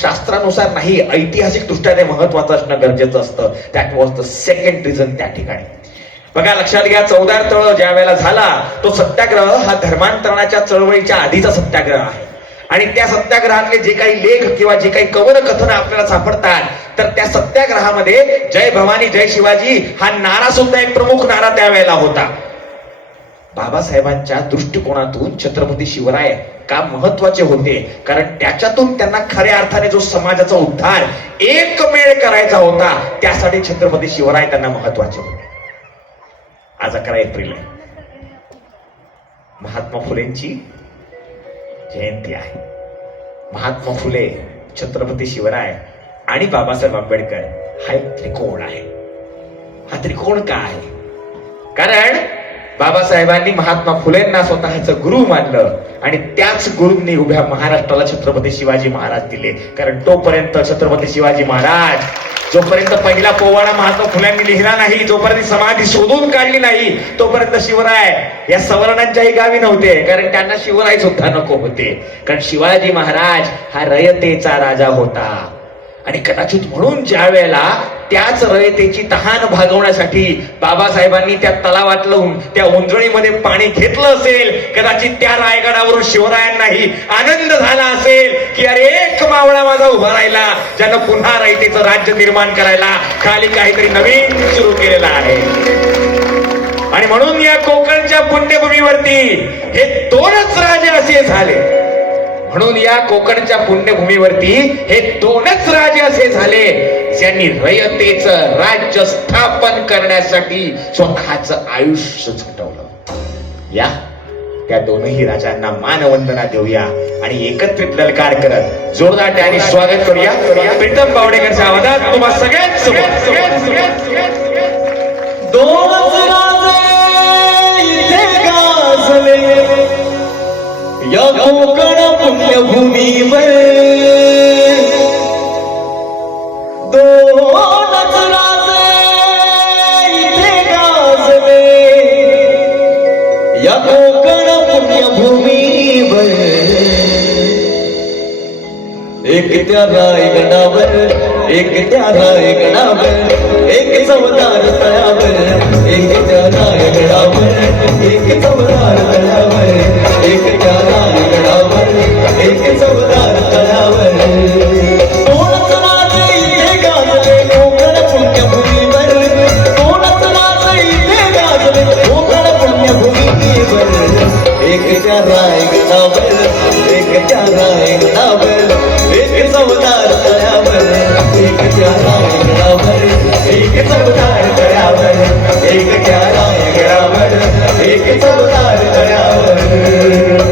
शास्त्रानुसार नाही, ऐतिहासिक दृष्ट्या महत्वाचं असणं गरजेचं असतं. That was the second reason त्या ठिकाणी. बघा, लक्षात घ्या, चौदार तळ ज्या वेळेला झाला तो सत्याग्रह हा धर्मांतरणाच्या चळवळीच्या आधीचा सत्याग्रह आहे. आणि त्या सत्याग्रहातले जे काही लेख किंवा जे काही कवन कथन आपल्याला सापडतात, तर त्या सत्याग्रहामध्ये जय भवानी जय शिवाजी हा नारा सुद्धा एक प्रमुख नारा त्यावेळेला होता. बाबासाहेबांच्या दृष्टिकोनातून छत्रपती शिवराय का महत्वाचे होते? कारण त्याच्यातून त्यांना खऱ्या अर्थाने जो समाजाचा उद्धार एकमेळ करायचा होता, त्यासाठी छत्रपती शिवराय त्यांना महत्वाचे होते. आज 11 एप्रिल आहे, महात्मा फुलेंची जयंती आहे. महात्मा फुले, छत्रपती शिवराय आणि बाबासाहेब आंबेडकर हा एक त्रिकोण आहे. हा त्रिकोण का आहे? कारण बाबासाहेबांनी महात्मा फुलेंना स्वतःचं गुरु मानलं आणि त्याच गुरूंनी उभ्या महाराष्ट्राला छत्रपती शिवाजी महाराज दिले. कारण तोपर्यंत छत्रपती शिवाजी महाराज जोपर्यंत पहिला पोवाडा महात्मा फुल्यांनी लिहिला नाही, जोपर्यंत समाधी शोधून काढली नाही, तोपर्यंत शिवराय या सवर्णांच्याही गावी नव्हते. कारण त्यांना शिवराय सुद्धा नको होते. कारण शिवाजी महाराज हा रयतेचा राजा होता. आणि कदाचित म्हणून ज्या वेळेला त्याच रयतेची तहान भागवण्यासाठी बाबासाहेबांनी त्या तलावातलं त्या उंजळीमध्ये पाणी घेतलं असेल, कदाचित त्या रायगडावरून शिवरायांनाही आनंद झाला असेल की अरे, एक मावळा माझा उभा राहिला, ज्यानं पुन्हा रयतेचं राज्य निर्माण करायला खाली काहीतरी नवीन सुरू केलेलं आहे. आणि म्हणून या कोकणच्या पुण्यभूमीवरती हे दोनच राजे असे झाले. म्हणून या कोकणच्या पुण्यभूमीवरती हे दोनच राजे असे झाले ज्यांनी रयतेचं राज्य स्थापन करण्यासाठी स्वतःचं आयुष्य झटवलं. या त्या दोनही राजांना मानवंदना देऊया आणि एकत्रित ललकार करत जोरदार त्याने स्वागत करूया. प्रीतम बावडेकरच्या आवाजात तुम्हा सगळ्यांसमोर दोनच राजे इथे गाजले या कोकण पुण्यभूमीवर. दोनच राजे इथे गाजले या कोकण पुण्यभूमीवर. एक त्या रायगडावर, एक त्या रायगडावर, एक चवदार तळ्यावर. एक त्या रायगडावर, एक चवदार तळ्यावर. एक त्या रायगडावर, एक चवदार तळ्यावर. दोनच राजे इथे गाजले कोकण पुण्यभूमीवर. दोनच राजे इथे गाजले कोकण पुण्यभूमीवर. एक त्या रायगडावर, एक त्या रायगडावर, एक चवदार तळ्यावर. एक त्या रायगडावर, एक चवदार तळ्यावर. एक त्या रायगडावर, एक चवदार तळ्यावर.